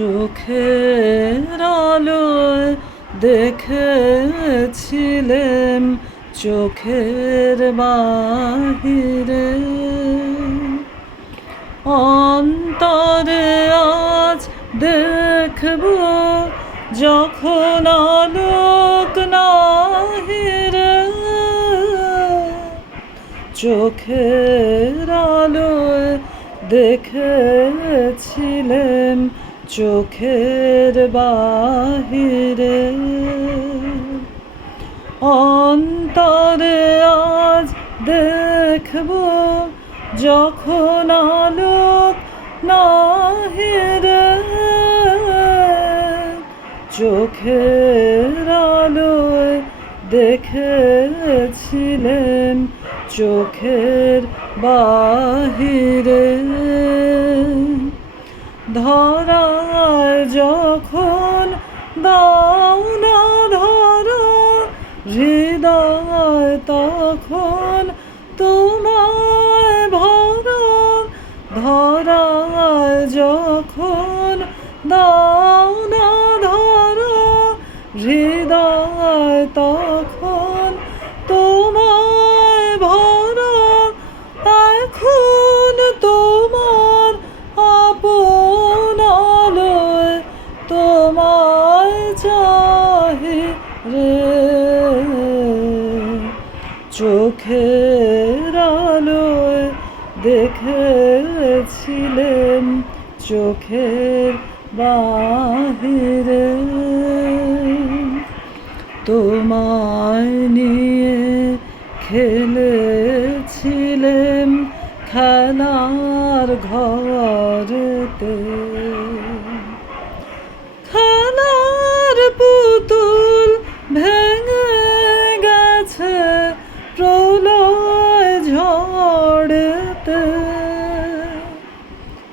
চোখের আলোয় দেখেছিলেম চোখের বাহিরে, অন্তরে আজ দেখব যখন আলোক নাহিরে। চোখের আলোয় দেখেছিলেম চোখের বাহিরে, অন্তরে আজ দেখব যখন আলোক নাহিরে। চোখের আলোয় দেখেছিলেন চোখের বাহিরে। ধরায় যখন দাও না ধরা হৃদয় তখন তোমায় ভরা। ধরায় যখন দাও না ধরা হৃদয় তখন তোমায় ভরা। এখন তোমার আপন আলোয় তোমায় চাহি রে। চোখের আলোয় দেখেছিলেন চোখের বাহিরে, তোমায় নিয়ে খেলেছিলেম খেলার ঘরেতে। খেলার পুতুল ভেঙে গেছে প্রলয় ঝড়েতে।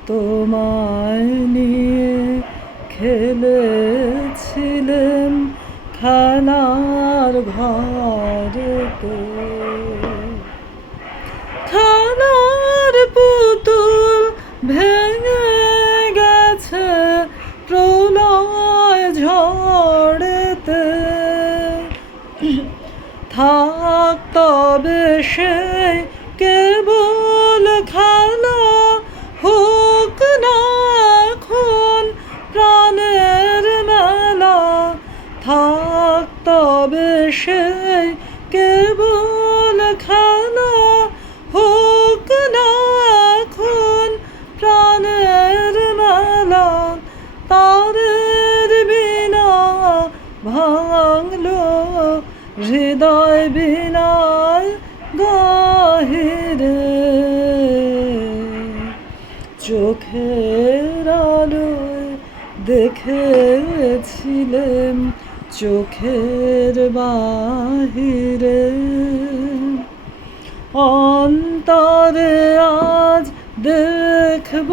তোমায় নিয়ে খেলেছিলেম খেলার ঘরেতে। খেলার পুতুল ভেঙে গেছে প্রলয় ঝড়েতে। থাক তবে সেই কেবল খেলা, হোক না এখন প্রাণের মেলা। থাক তবে সেই কেবল খেলা, হোক না এখন প্রাণের মেলা। তারের বিনা ভাঙলো হৃদয় বিনায় গাহিরে। চোখের আলোয় দেখেছিলেম চোখের বাহিরে, অন্তরে আজ দেখব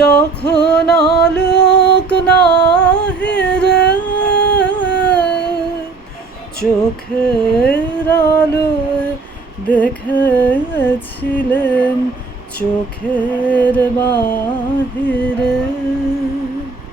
যখন আলোক নাহিরে। চোখের আলোয় দেখেছিলেন চোখের বাহিরে।